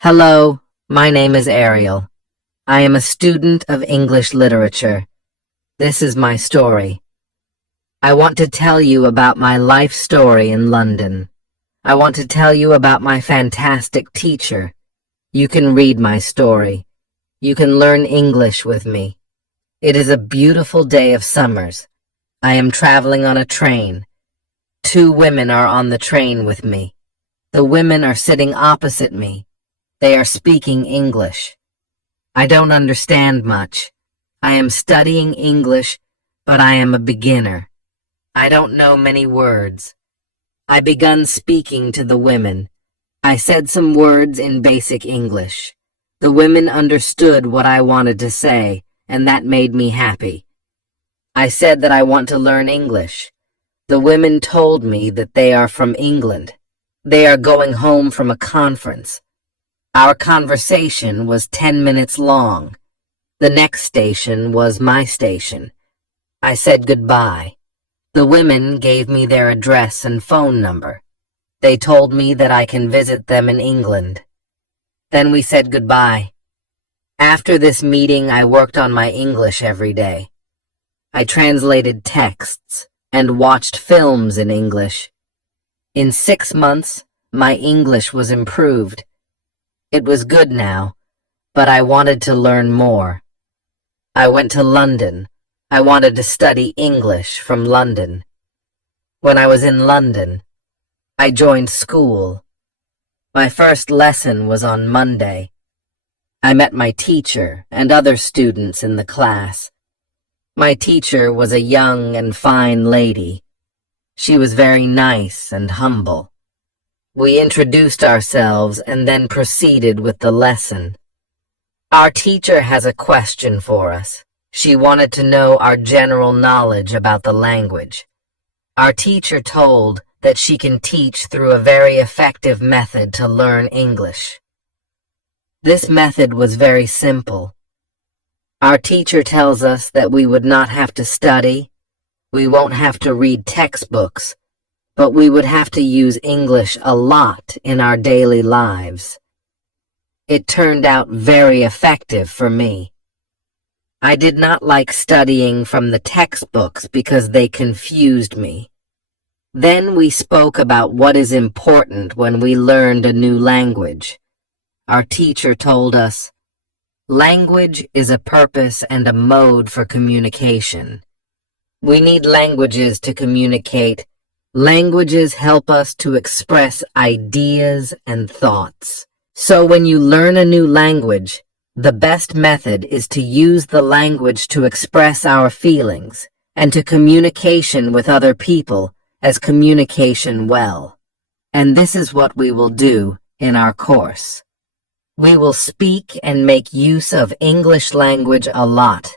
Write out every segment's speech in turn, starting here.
Hello, my name is Ariel. I am a student of English literature. This is my story. I want to tell you about my life story in London. I want to tell you about my fantastic teacher. You can read my story. You can learn English with me. It is a beautiful day of summers. I am traveling on a train. Two women are on the train with me. The women are sitting opposite me. They are speaking English. I don't understand much. I am studying English, but I am a beginner. I don't know many words. I begun speaking to the women. I said some words in basic English. The women understood what I wanted to say, and that made me happy. I said that I want to learn English. The women told me that they are from England. They are going home from a conference. Our conversation was 10 minutes long. The next station was my station. I said goodbye. The women gave me their address and phone number. They told me that I can visit them in England. Then we said goodbye. After this meeting, I worked on my English every day. I translated texts and watched films in English. In 6 months, my English was improved. It was good now, but I wanted to learn more. I went to London. I wanted to study English from London. When I was in London, I joined school. My first lesson was on Monday. I met my teacher and other students in the class. My teacher was a young and fine lady. She was very nice and humble. We introduced ourselves and then proceeded with the lesson. Our teacher has a question for us. She wanted to know our general knowledge about the language. Our teacher told that she can teach through a very effective method to learn English. This method was very simple. Our teacher tells us that we would not have to study, we won't have to read textbooks, but we would have to use English a lot in our daily lives. It turned out very effective for me. I did not like studying from the textbooks because they confused me. Then we spoke about what is important when we learned a new language. Our teacher told us, language is a purpose and a mode for communication. We need languages to communicate. Languages help us to express ideas and thoughts. So when you learn a new language, the best method is to use the language to express our feelings and to communication with other people as communication well. And this is what we will do in our course. We will speak and make use of English language a lot.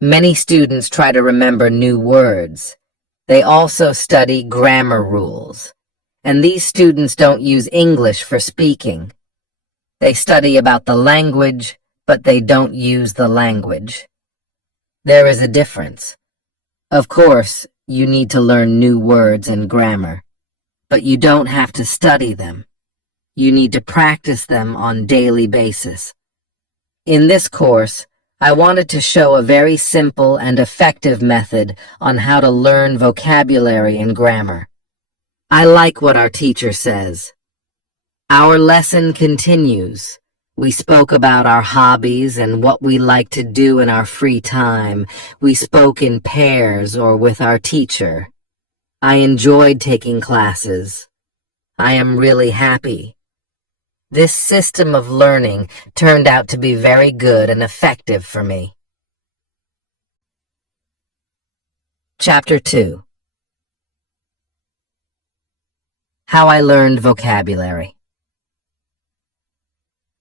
Many students try to remember new words. They also study grammar rules, and these students don't use English for speaking. They study about the language, but they don't use the language. There is a difference. Of course, you need to learn new words and grammar, but you don't have to study them. You need to practice them on a daily basis. In this course, I wanted to show a very simple and effective method on how to learn vocabulary and grammar. I like what our teacher says. Our lesson continues. We spoke about our hobbies and what we like to do in our free time. We spoke in pairs or with our teacher. I enjoyed taking classes. I am really happy. This system of learning turned out to be very good and effective for me. Chapter 2. How I learned vocabulary.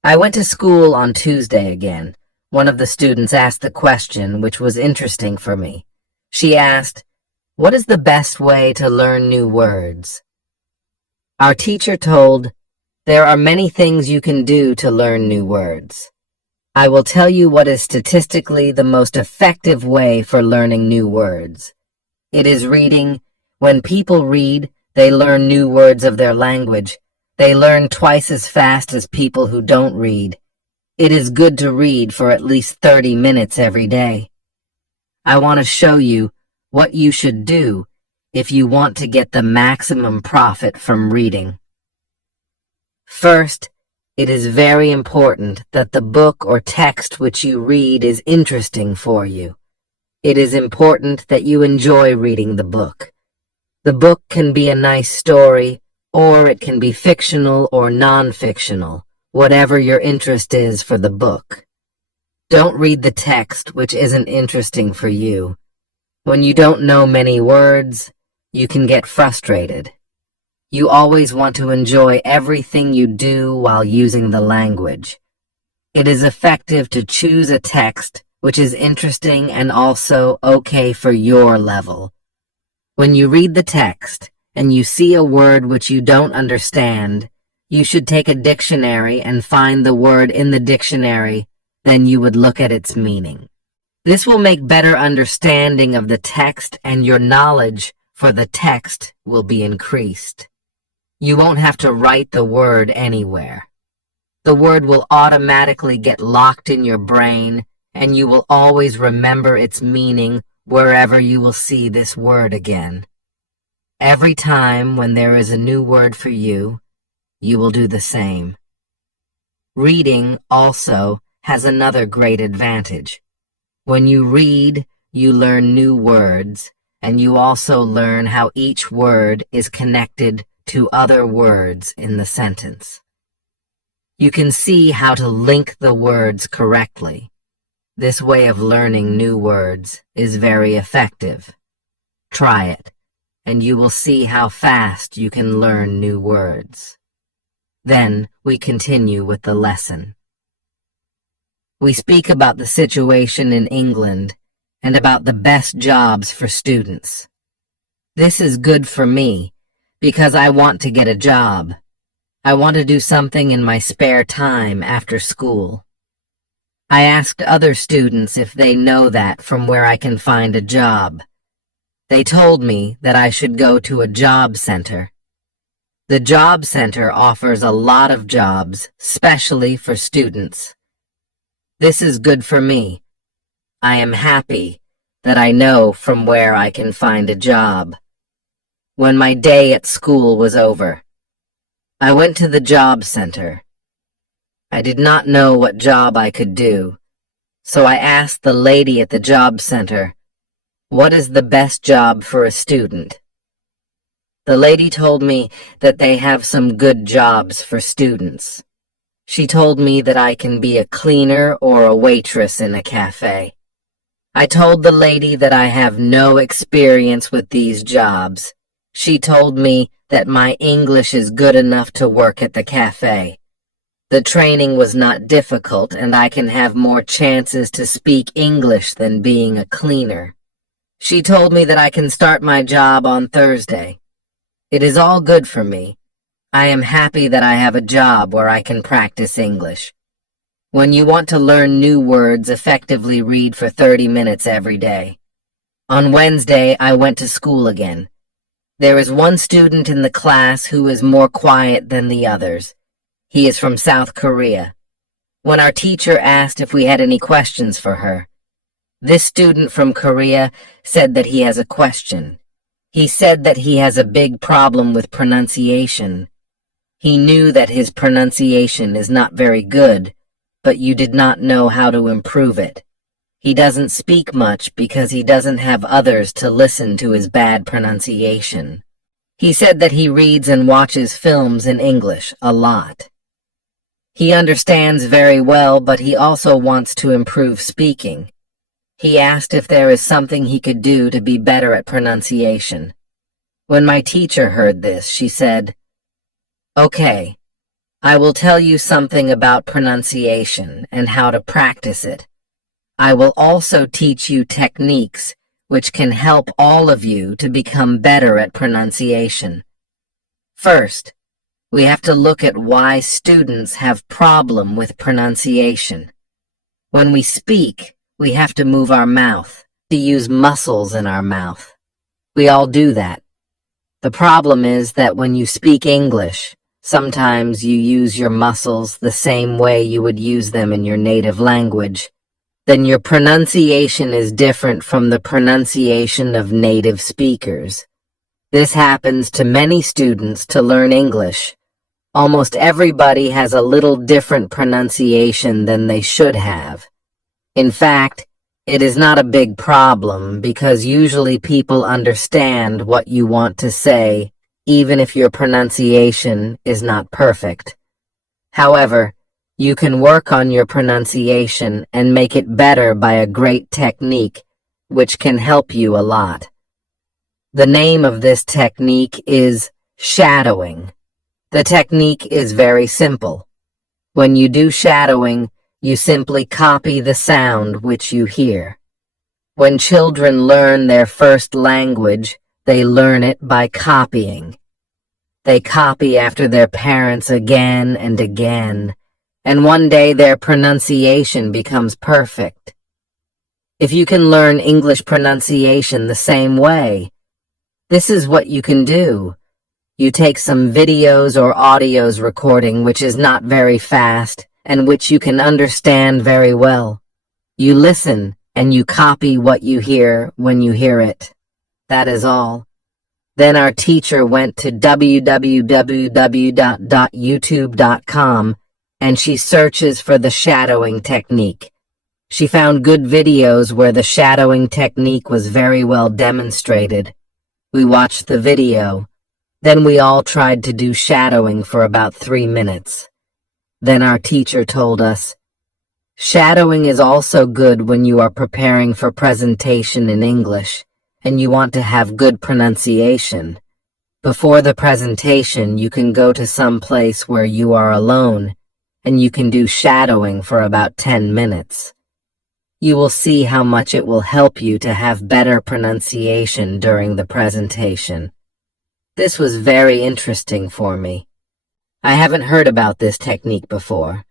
I went to school on Tuesday again. One of the students asked the question, which was interesting for me. She asked, "What is the best way to learn new words?" Our teacher told, "There are many things you can do to learn new words. I will tell you what is statistically the most effective way for learning new words. It is reading. When people read, they learn new words of their language. They learn twice as fast as people who don't read. It is good to read for at least 30 minutes every day. I want to show you what you should do if you want to get the maximum profit from reading. First, it is very important that the book or text which you read is interesting for you. It is important that you enjoy reading the book. The book can be a nice story, or it can be fictional or non-fictional, whatever your interest is for the book. Don't read the text which isn't interesting for you. When you don't know many words, you can get frustrated. You always want to enjoy everything you do while using the language. It is effective to choose a text which is interesting and also okay for your level. When you read the text and you see a word which you don't understand, you should take a dictionary and find the word in the dictionary, then you would look at its meaning. This will make better understanding of the text, and your knowledge for the text will be increased. You won't have to write the word anywhere. The word will automatically get locked in your brain, and you will always remember its meaning wherever you will see this word again. Every time when there is a new word for you, you will do the same. Reading also has another great advantage. When you read, you learn new words, and you also learn how each word is connected to other words in the sentence. You can see how to link the words correctly. This way of learning new words is very effective. Try it, and you will see how fast you can learn new words. Then we continue with the lesson. We speak about the situation in England and about the best jobs for students. This is good for me because I want to get a job. I want to do something in my spare time after school. I asked other students if they know that from where I can find a job. They told me that I should go to a job center. The job center offers a lot of jobs, especially for students. This is good for me. I am happy that I know from where I can find a job. When my day at school was over, I went to the job center. I did not know what job I could do, so I asked the lady at the job center, "What is the best job for a student?" The lady told me that they have some good jobs for students. She told me that I can be a cleaner or a waitress in a cafe. I told the lady that I have no experience with these jobs. She told me that my English is good enough to work at the cafe. The training was not difficult, and I can have more chances to speak English than being a cleaner. She told me that I can start my job on Thursday. It is all good for me. I am happy that I have a job where I can practice English. When you want to learn new words, effectively read for 30 minutes every day. On Wednesday, I went to school again. There is one student in the class who is more quiet than the others. He is from South Korea. When our teacher asked if we had any questions for her, this student from Korea said that he has a question. He said that he has a big problem with pronunciation. He knew that his pronunciation is not very good, but you did not know how to improve it. He doesn't speak much because he doesn't have others to listen to his bad pronunciation. He said that he reads and watches films in English a lot. He understands very well, but he also wants to improve speaking. He asked if there is something he could do to be better at pronunciation. When my teacher heard this, she said, "Okay, I will tell you something about pronunciation and how to practice it. I will also teach you techniques which can help all of you to become better at pronunciation. First, we have to look at why students have problem with pronunciation. When we speak, we have to move our mouth, to use muscles in our mouth. We all do that. The problem is that when you speak English, Sometimes you use your muscles the same way you would use them in your native language. Then your pronunciation is different from the pronunciation of native speakers. This happens to many students to learn English. Almost everybody has a little different pronunciation than they should have. In fact, it is not a big problem because usually people understand what you want to say, even if your pronunciation is not perfect. However, you can work on your pronunciation and make it better by a great technique, which can help you a lot. The name of this technique is shadowing. The technique is very simple. When you do shadowing, you simply copy the sound which you hear. When children learn their first language, they learn it by copying. They copy after their parents again and again, and one day their pronunciation becomes perfect. If you can learn English pronunciation the same way, this is what you can do. You take some videos or audios recording which is not very fast and which you can understand very well. You listen and you copy what you hear when you hear it. That is all. Then our teacher went to www.youtube.com and she searches for the shadowing technique. She found good videos where the shadowing technique was very well demonstrated. We watched the video. Then we all tried to do shadowing for about 3 minutes. Then our teacher told us, shadowing is also good when you are preparing for presentation in English and you want to have good pronunciation. Before the presentation, you can go to some place where you are alone and you can do shadowing for about 10 minutes. You will see how much it will help you to have better pronunciation during the presentation. This was very interesting for me. I haven't heard about this technique before.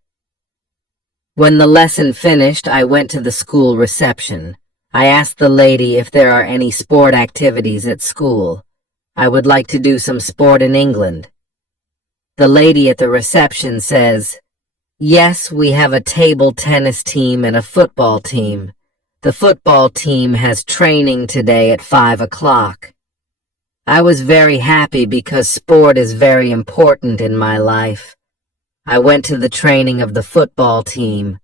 When the lesson finished, I went to the school reception. I asked the lady if there are any sport activities at school. I would like to do some sport in England. The lady at the reception says, yes, we have a table tennis team and a football team. The football team has training today at 5 o'clock. I was very happy because sport is very important in my life. I went to the training of the football team.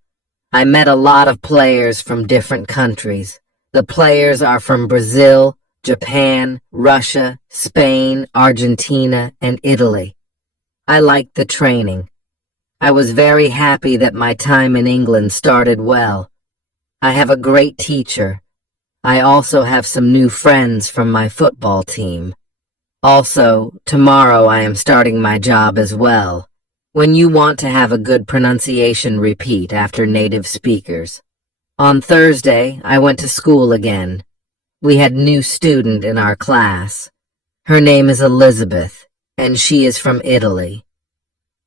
I met a lot of players from different countries. The players are from Brazil, Japan, Russia, Spain, Argentina, and Italy. I liked the training. I was very happy that my time in England started well. I have a great teacher. I also have some new friends from my football team. Also, tomorrow I am starting my job as well. When you want to have a good pronunciation, repeat after native speakers. On Thursday, I went to school again. We had a new student in our class. Her name is Elizabeth, and she is from Italy.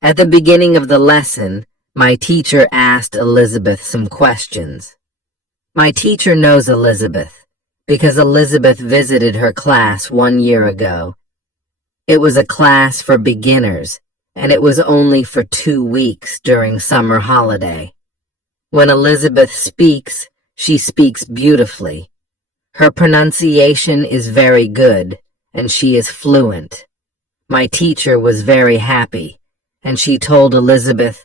At the beginning of the lesson, my teacher asked Elizabeth some questions. My teacher knows Elizabeth because Elizabeth visited her class 1 year ago. It was a class for beginners, and it was only for 2 weeks during summer holiday. When Elizabeth speaks, she speaks beautifully. Her pronunciation is very good, and she is fluent. My teacher was very happy, and she told Elizabeth,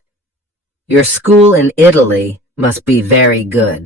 "Your school in Italy must be very good."